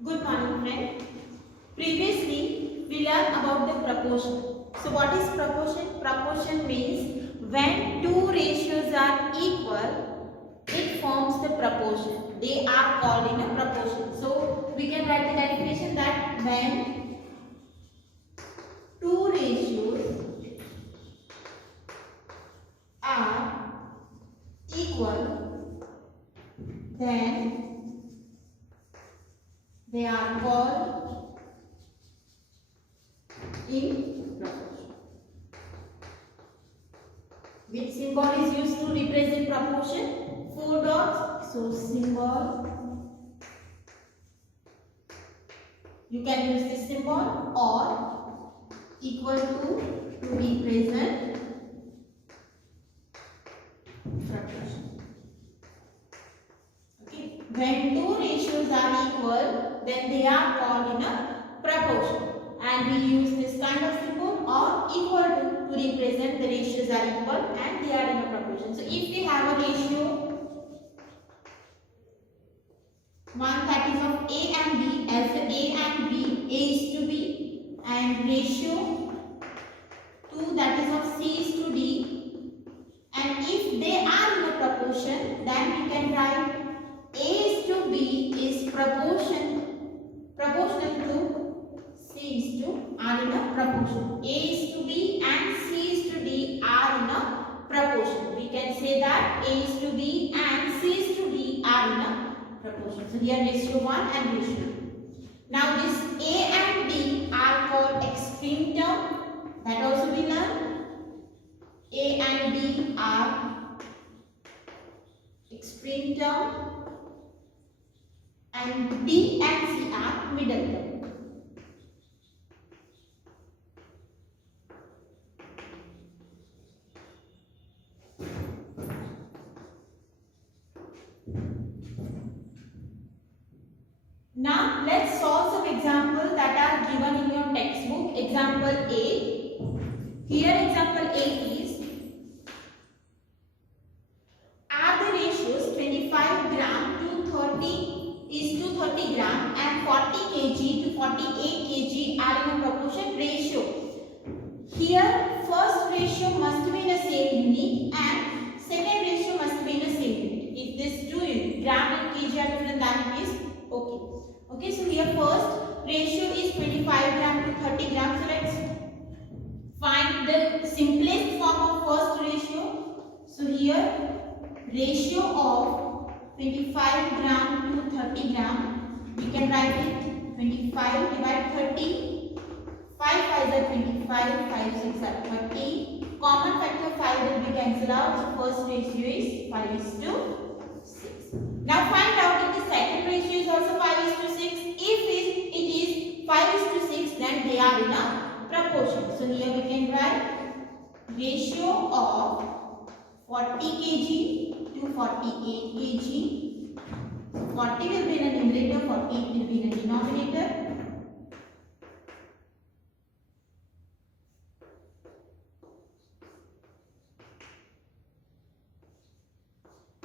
Good morning, friend. Previously, we learned about the proportion. So, what is proportion? Proportion means when two ratios are equal, it forms the proportion. They are called in a proportion. So, we can write the definition that when two ratios are equal, then they are called in proportion. Which symbol is used to represent proportion? Four dots. So symbol, you can use this symbol or equal to represent proportion. Okay. When two ratios are equal, then they are called in a proportion. And we use this kind of symbol or equal to represent the ratios are equal and they are in a proportion. So if we have a ratio one that is of A and B, as A and B, A is to B, and ratio 2 that is of C is to D, and if they are in a proportion, then we can write A is to B is proportional to C is to are in a proportion. A is to B and C is to D are in a proportion. We can say that A is to B and C is to D are in a proportion. So here ratio 1 and ratio 2. Now this A and D are called extreme term. That also we learn. A and D are extreme term and B and C are middle term. Now let's solve some examples that are given in your textbook. Example A. Here example A is, are the ratios 25 gram to 30 is to 30 gram and 40 kg to 48 kg are in a proportion ratio. Here first ratio must be in the same unit and second ratio must be in the same unit. If this two unit, gram and kg are different, then it is okay. Okay, so here first ratio is 25 gram to 30 gram. So let's find the simplest form of first ratio. So here ratio of 25 gram to 30 gram, we can write it 25 divided 30. 5 5 are 25, 5 6 are 30. Common factor 5 will be cancelled out. So first ratio is 5 is to 6. Now find out if the second ratio is also 5 is to 6. If it is 5 is to 6, then they are in a proportion. So here we can write ratio of 40 kg to 48 kg. 40 will be in the numerator, 48 will be in the denominator.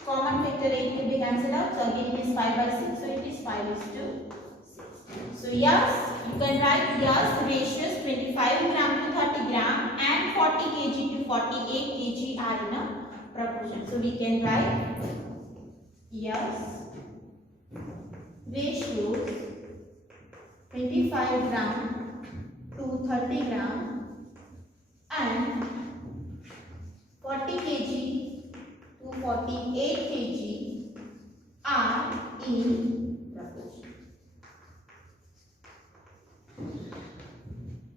Common factor 8 will be cancelled out. So again it is 5 by 6. So it is 5 is to 6. So yes, you can write yes, ratios 25 gram to 30 gram and 40 kg to 48 kg are in a proportion. So we can write yes, ratios 25 gram to 30 gram and 40 kg to 48 kg are in proportion.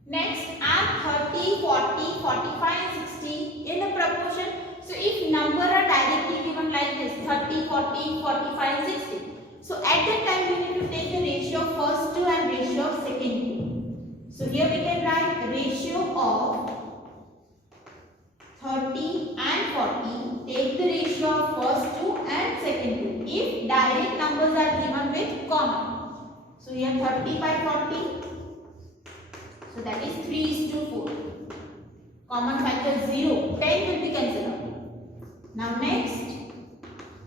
Next, are 30, 40, 45 and 60 in a proportion. So if number are directly given like this 30, 40, 45 and 60. So at that time we need to take the ratio of first two and ratio of second two. So here we can write ratio of 30 and 40, take the ratio of first two and second two. If direct numbers are given with common. So here 30 by 40. So that is 3 is to 4. Common factor 0. 10 will be cancelled out. Now next,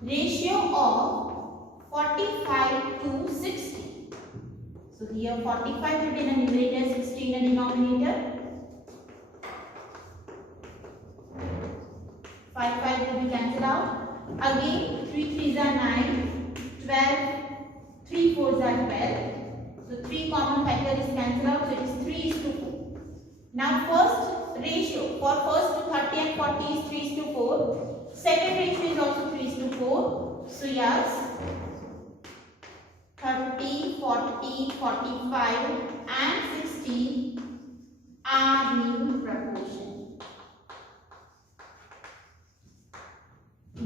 ratio of 45 to 60. here 45 will be in the numerator, 60 in the denominator. 5 will be cancelled out. Again 3 3s are 9, 12, 3 4s are 12. So 3 common factor is cancelled out. So it is 3:4. Now first ratio for first to 30 and 40 is 3:4. Second ratio is also 3:4. So yes, 30, 40, 45 and 60 are in proportion.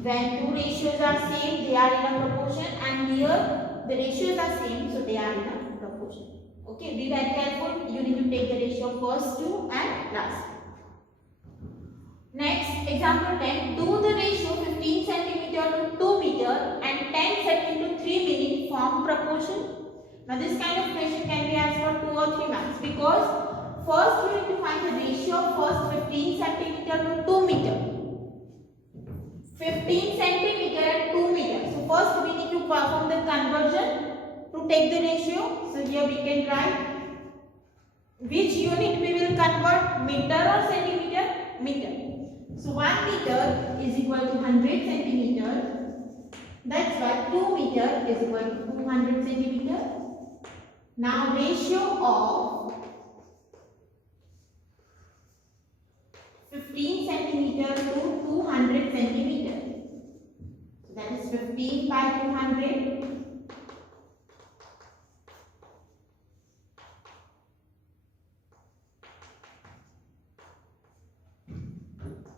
When two ratios are same, they are in a proportion, and here the ratios are same, so they are in a proportion. Okay, be very careful. You need to take the ratio of first two and last. Next, example 10. Do the ratio 15 centimeter to 2 meter and 10 centimeter to 3 minute form proportion. Now this kind of question can be asked for 2 or 3 marks, because first you need to find the ratio of first 15 centimeter to 2 meter. 15 centimeter and 2 meter. So first we need to perform the conversion to take the ratio. So here we can write which unit we will convert, meter or centimeter? Meter. So 1 meter is equal to 100 centimeter. That's why 2 meter is equal to 200 centimeter. Now ratio of 15 centimeter to 200 centimeter. So that is 15 by 200.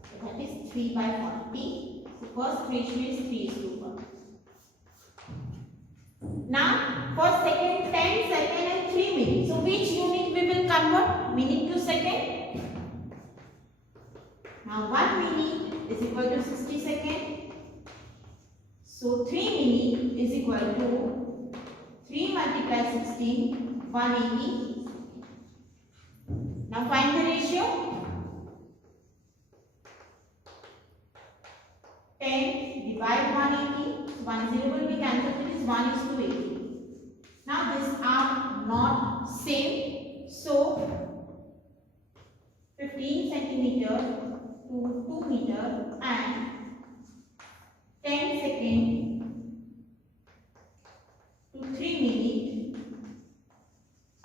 So that is 3 by 40. So first ratio is 3:1. Now for second, 10 second and 3 minutes. So which unit we will convert? Minute to second. Now 1 minute is equal to 60 seconds. So 3 minute is equal to 3 multiply 16, 180. Now find the ratio. 10 divide 180. So 10 will be cancelled. It is 1:80. Now these are not same. So 15 centimeter to 2 meter and 10 second to 3 minute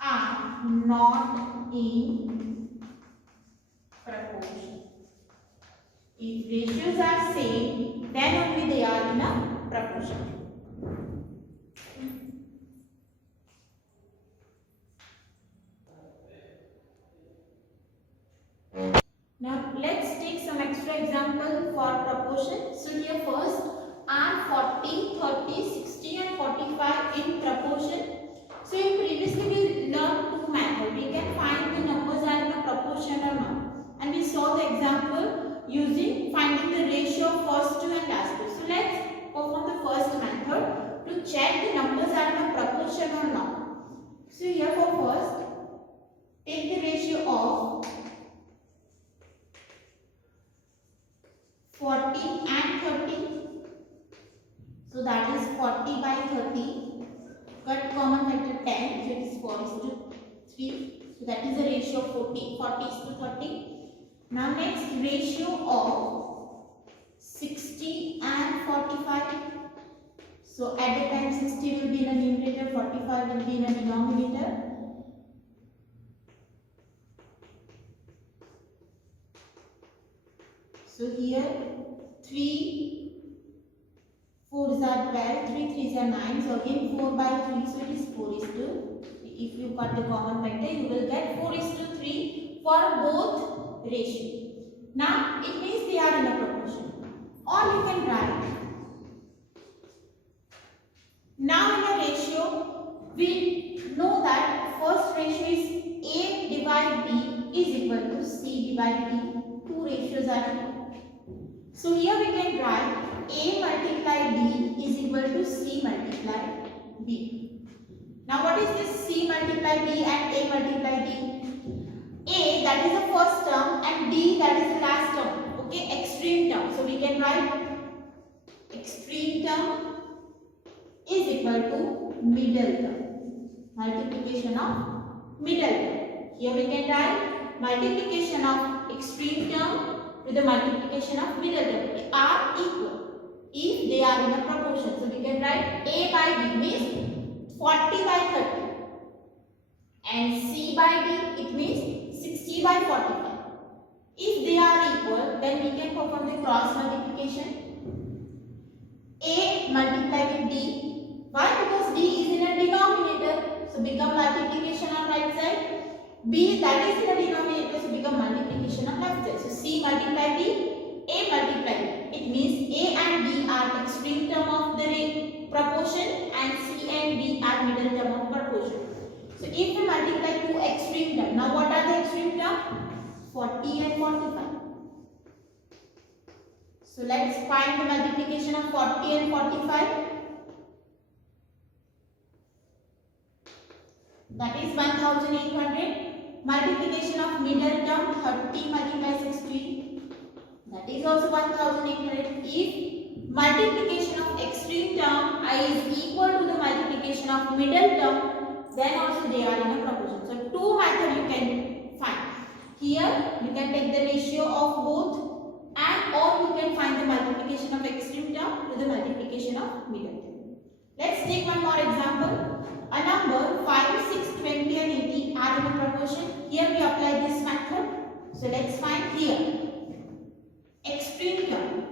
are not in proportion. If ratios are same, then only they are in a proportion. Now let's take some extra example for proportion. So here first are 40, 30, 60 and 45 in proportion. So in previously we learned two methods. We can find the numbers are in a proportion or not. And we saw the example using finding the ratio of first two and last two. So let's perform the first method to check the numbers are in a proportion or not. So here for first, take the ratio of 40 and 30. So that is 40 by 30. Cut common factor 10. So it is 4:3. So that is the ratio of 40:30. Now next ratio of 60 and 45. So at the time 60 will be in a numerator, 45 will be in a denominator. So here 3 4s are 12, 3 3s are 9. So again 4 by 3. So it is 4:2. If you cut the common factor, you will get 4:3 for both ratio. Now it means they are in a proportion. Or you can write. Now in a ratio, we know that first ratio is A divide B is equal to C divide D. Two ratios are here. So here we can write A multiply B is equal to C multiply B. Now what is this C multiply B and A multiply D? A, that is the first term, and D, that is the last term. Okay, extreme term. So we can write extreme term is equal to middle term. multiplication of middle term. Here we can write multiplication of extreme term with the multiplication of middle term are equal if they are in a proportion. So we can write A by B means 40 by 30 and C by D it means 60 by 45. If they are equal, then we can perform the cross multiplication. A multiplied with D. Why? Because D is in a denominator, so become multiplication on right side. B that is in a denominator, so become multiplication on left side. So C multiplied D, A multiplied D. It means A and D are extreme term of the proportion and C and D are middle term of proportion. So if we multiply two extreme term, now what are the extreme term? 40 and 45. So let's find the multiplication of 40 and 45. That is 1800. Multiplication of middle term 30 multiplied 16. That is also 1800. If multiplication of extreme term is equal to the multiplication of middle term, then also they are in a proportion. So two methods you can find. Here you can take the ratio of both, and or you can find the multiplication of extreme term with the multiplication of middle term. Let's take one more example. A number 5, 6, 20 and 80 are in a proportion. Here we apply this method. So let's find here extreme term.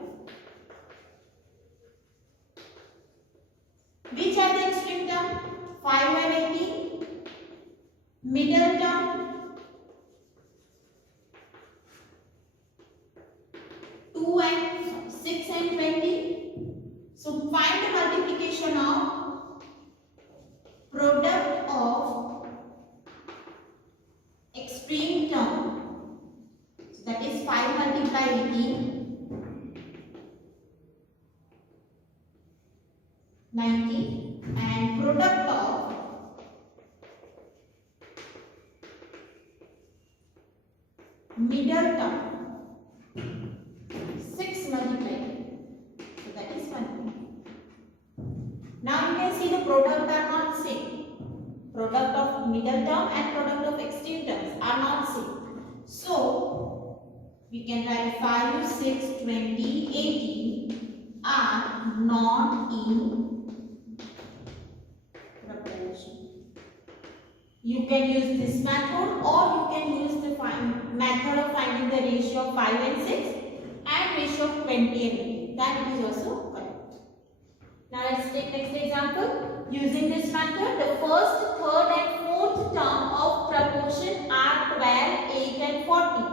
Which are the extreme term? 5 and 80. Middle term 2 and 6 and 20. So find the multiplication of product of extreme term. So that is 5 multiplied 18, 90, and product of middle term 6 multiplied. So that is 1. Now you can see the product are not same. Product of middle term and product of extreme terms are not same. So we can write 5, 6, 20, 18 are not in proportion. You can use this method, or you can use the method of finding the ratio of 5 and 6 and ratio of 20 and 80. That is also correct. Now let's take next example. Using this method, the first, third and fourth term of proportion are 12, 8 and 40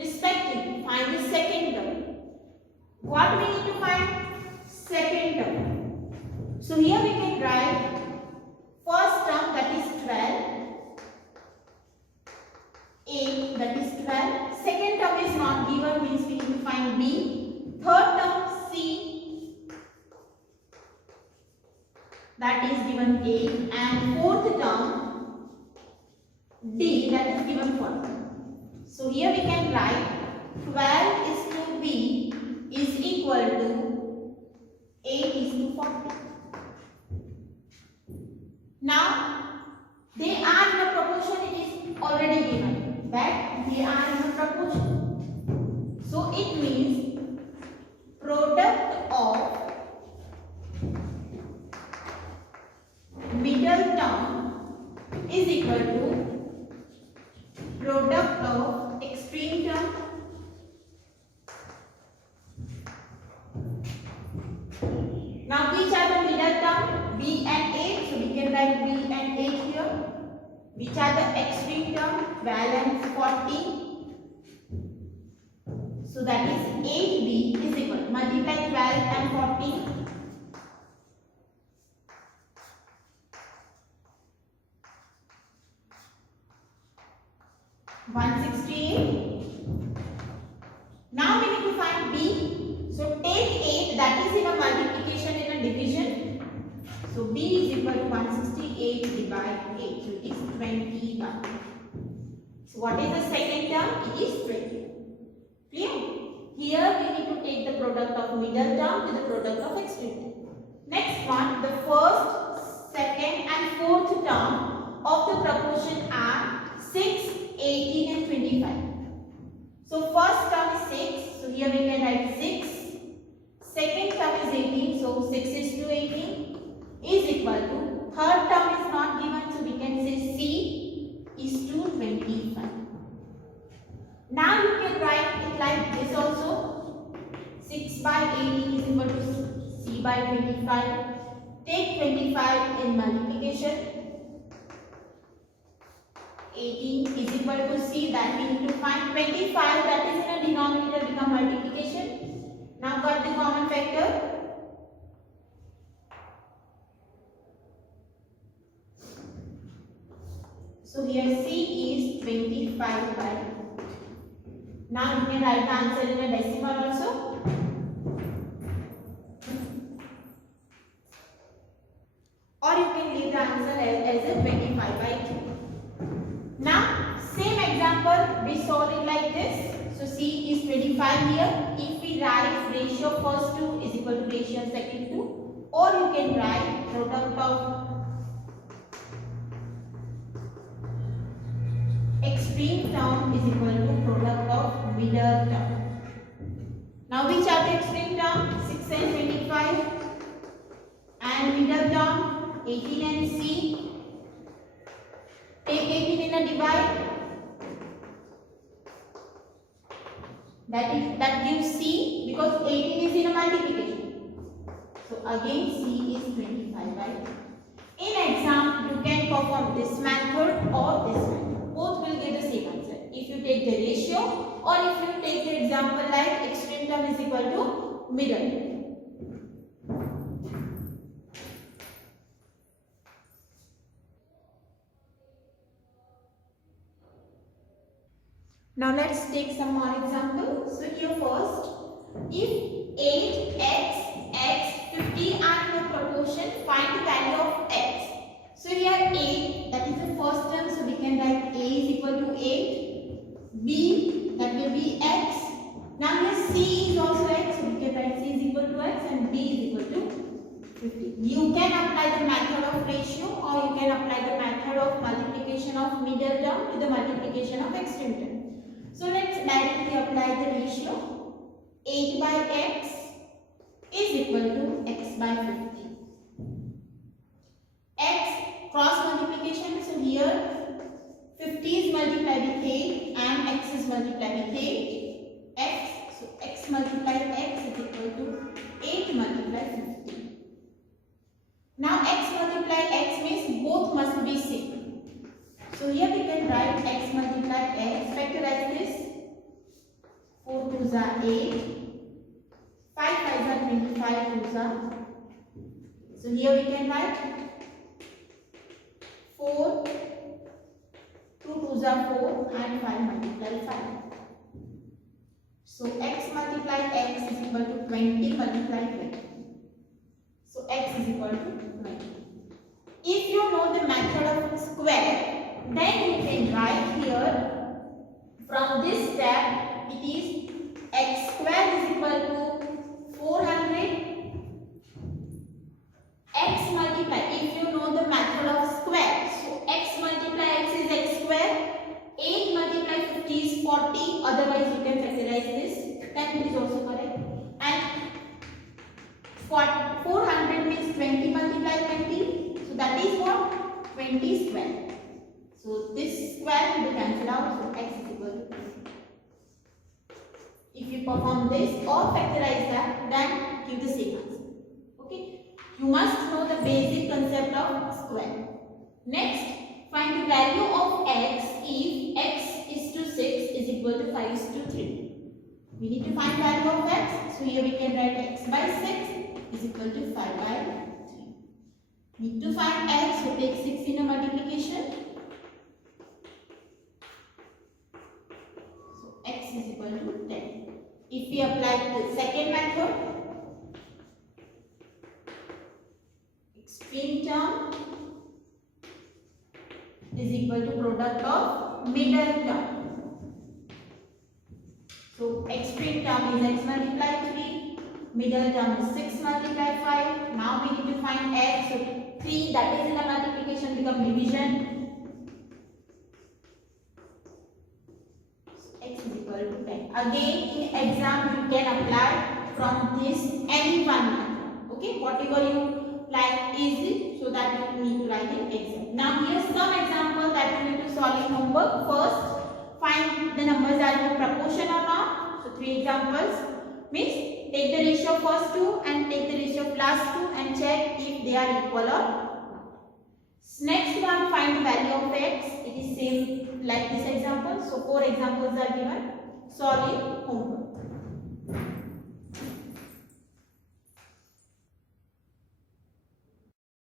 respectively. Find the second term. What we need to find? Second term. So here we can write first term, that is 12, 8, that is 12. Second term is not given, means we need to find B. Third term C, that is given 8, and fourth term D, that is given 40. So here we can write 12 is to B is equal to 8 is to 40. Now they are in a proportion, it is already given that they are in a proportion. So it means product of middle term is equal to product of extreme term Now which are the middle term? B and 8. So we can write B and 8 here. Which are the extreme term? 12 and 40. So that is 8B is equal to multiply 12 and 40. 168. Now we need to find B. So take 8, that is in a multiplication, in a division. So B is equal to 168 divided 8. So it is 21. So what is the second term? It is 20. Clear? Here we need to take the product of middle term with the product of extreme term. Next one, the first, second and fourth term the proportion are 6, 18 and 25. So first term is 6, so here we can write 6. Second term is 18, so 6 is to 18 is equal to, third term is not given, so we can say C is to 25. Now you can write it like this also. 6 by 18 is equal to C by 25. Take 25 in multiplication. 18 is equal to C, that we need to find 25, that is in a denominator become multiplication. Now got the common factor. So here C is 25 by. Now you can write the answer in a decimal also. Or you can leave the answer as a 25 by 3. Now same example we solve it like this. So C is 25 here. If we write ratio of first 2 is equal to ratio of second 2, or you can write product of extreme term is equal to product of middle term. Now which are the extreme term? 6 and 25, and middle term 18 and C. Take 18 in a divide. That gives C, because 18 is in a multiplication. So again C is 25 by 3. In exam you can perform this method or this method. Both will get the same answer. If you take the ratio, or if you take the example like extreme term is equal to middle. Now let's take some more examples. So here first, if 8, x, 50 are in a proportion, find the value of x. So here 8, that is the first term, so we can write a is equal to 8, b, that will be x. Now here c is also x, so we can write c is equal to x and b is equal to 50. You can apply the method of ratio, or you can apply the method of multiplication of middle term to the multiplication of extreme term. So let's directly apply the ratio. 8 by x is equal to x by 50. X cross multiplication, so here 50 is multiplied with 8 and x is multiplied with 8. X, so x multiplied x is equal to 8 multiplied 50. Now x multiplied x means both must be same. So here we can write x multiplied x, factorize this. 4 2s are 8, 5 5s are 25 2s are. So here we can write 4, 2 2s are 4 and 5 multiplied 5. So x multiplied x is equal to 20 multiplied 20. So x is equal to 20. If you know the method of square, then you can write here from this step it is x square is equal to 400 x multiply. If you know the method of square, so x multiply x is x square, 8 multiply 50 is 40, otherwise you can factorize this, then it is also correct. And 400 means 20 multiply 20, so that is what? 20 square. So this square will be cancelled out, so x is equal to 20. If you perform this or factorize that, then give the same answer. Okay? You must know the basic concept of square. Next, find the value of x if x is to 6 is equal to 5 is to 3. We need to find value of x. So here we can write x by 6 is equal to 5 by 3. Need to find x, so take 6 in a multiplication. X is equal to 10. If we apply the second method, extreme term is equal to product of middle term. So extreme term is x multiplied 3, middle term is 6 multiplied 5. Now we need to find x, so 3 that is in the multiplication become division. equal to 10. Again, in exam you can apply from this any one method. Okay, whatever you like easy, so that you need to write in exam. Now here's some example that you need to solve in homework. First, find the numbers are in proportion or not. So 3 examples means take the ratio first 2 and take the ratio plus 2 and check if they are equal or not. Next one, find the value of x. It is same like this example. So 4 examples are given. Solve in homework.